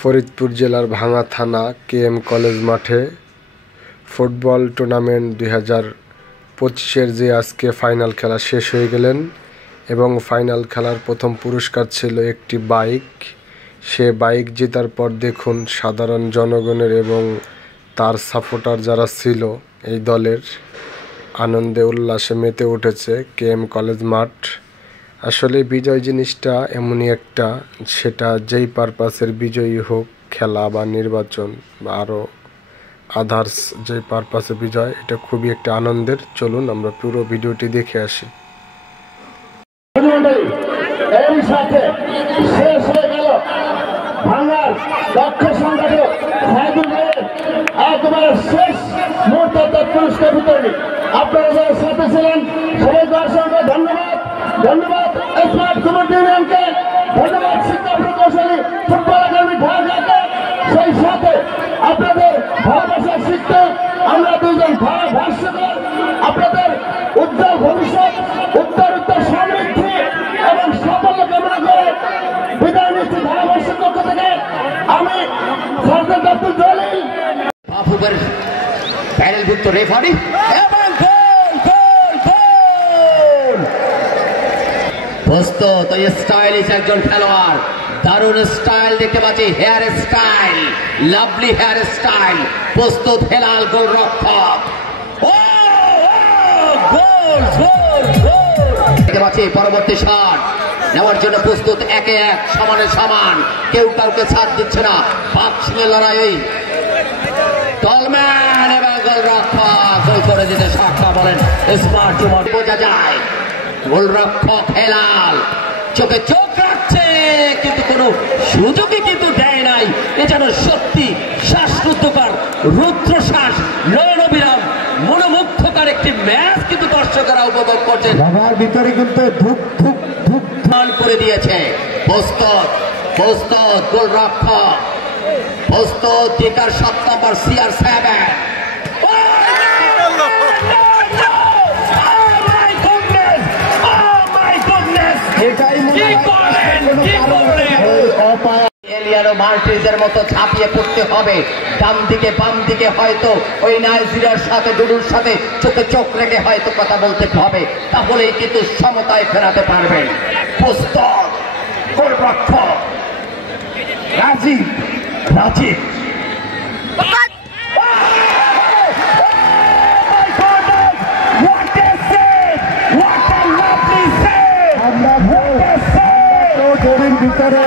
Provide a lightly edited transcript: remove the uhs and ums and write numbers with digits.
ফরিদপুর জেলার ভাঙ্গা থানা কেএম কলেজ মাঠে ফুটবল টুর্নামেন্ট 2025-এর যে আজকে ফাইনাল খেলা শেষ হয়ে গেলেন এবং ফাইনাল খেলার প্রথম পুরস্কার ছিল একটি বাইক। সে বাইক জেতার পর দেখুন সাধারণ জনগণের এবং তার সাপোর্টার যারা ছিল এই দলের আনন্দে উল্লাসে মেতে উঠেছে কেএম কলেজ মাঠ। আসলে বিজয় জিনিসটা এমনই একটা, সেটা যেই পারপাসের বিজয়ী হোক, খেলা বা নির্বাচন বা আরও আদার্স যে পারপাসে বিজয়, এটা খুবই একটা আনন্দের। চলুন আমরা পুরো ভিডিওটি দেখে আসি। এই সাথে শেষ হয়ে গেল ভাঙ্গার দক্ষ সংগঠক সাইদুল ভাইয়ের একেবারে শেষ মুহূর্তে পুরস্কার বিতরণী। আপনারা যারা সাথে ছিলেন সবাইকে অসংখ্য ধন্যবাদ। ধন্যবাদ স্মার্ট কমিটি ইউনিয়নকে, ধন্যবাদ শিক্ষা প্রকৌশলী ফুটবল একাডেমি ঢাকাকে, সেই সাথে আপনাদের ভালোবাসা শিখতে আমরা দুজন ভাষ্যকার আপনাদের উজ্জ্বল ভবিষ্যৎ, উত্তর সমৃদ্ধি এবং সাফল্য কামনা করে বিদায় নিচ্ছি ধারাভাষ্যের পক্ষ থেকে। আমি সরকার আব্দুল জলিল বাফুবের প্যানেলভুক্ত রেফারি এবং প্রস্তুত স্টাইলিশ একজন খেলোয়াড়, দারুণ স্টাইল দেখতে পাচ্ছি, hair style, lovely hair style. প্রস্তুত হেলাল গোলরক্ষক, দেখতে পাচ্ছি পরবর্তী শট নেওয়ার জন্য প্রস্তুত, একে এক সমানে সমান, কেউ কাউকে ছাড় দিচ্ছে না। বাক্সিংয়ের লড়াই, টলম্যান এবং গোলরক্ষক গোল করে দিতে সক্ষম বলেন স্মার্ট চুমট। বোঝা যায় গোলরক্ষক হেলাল চোখে চোখ রাখছে, কিন্তু কোনো সুযোগই কিন্তু দেয় নাই। এ যেন সত্যি শ্বাসরুদ্ধকর, রুদ্রশ্বাস, নয়নবিরাম, মনোমুগ্ধকর একটি ম্যাচ কিন্তু দর্শকেরা উপভোগ করছে। সবার ভিতরে কিন্তু ধুক ধুক ধুক ধান করে দিয়েছে। প্রস্তুত প্রস্তুত গোলরক্ষক, প্রস্তুত টিকার 7 নম্বর CR7। এলিয়ানো মার্টিনেজের মতো ঝাঁপিয়ে পড়তে হবে ডান দিকে বাম দিকে, হয়তো ওই নাইজেরিয়ার সাথে ডুডুর সাথে চোখে চোখ রেখে হয়তো কথা বলতে হবে, তাহলেই কিন্তু সমতায় ফেরাতে পারবেন। প্রস্তুত গোলরক্ষক রাজীব ভিতরে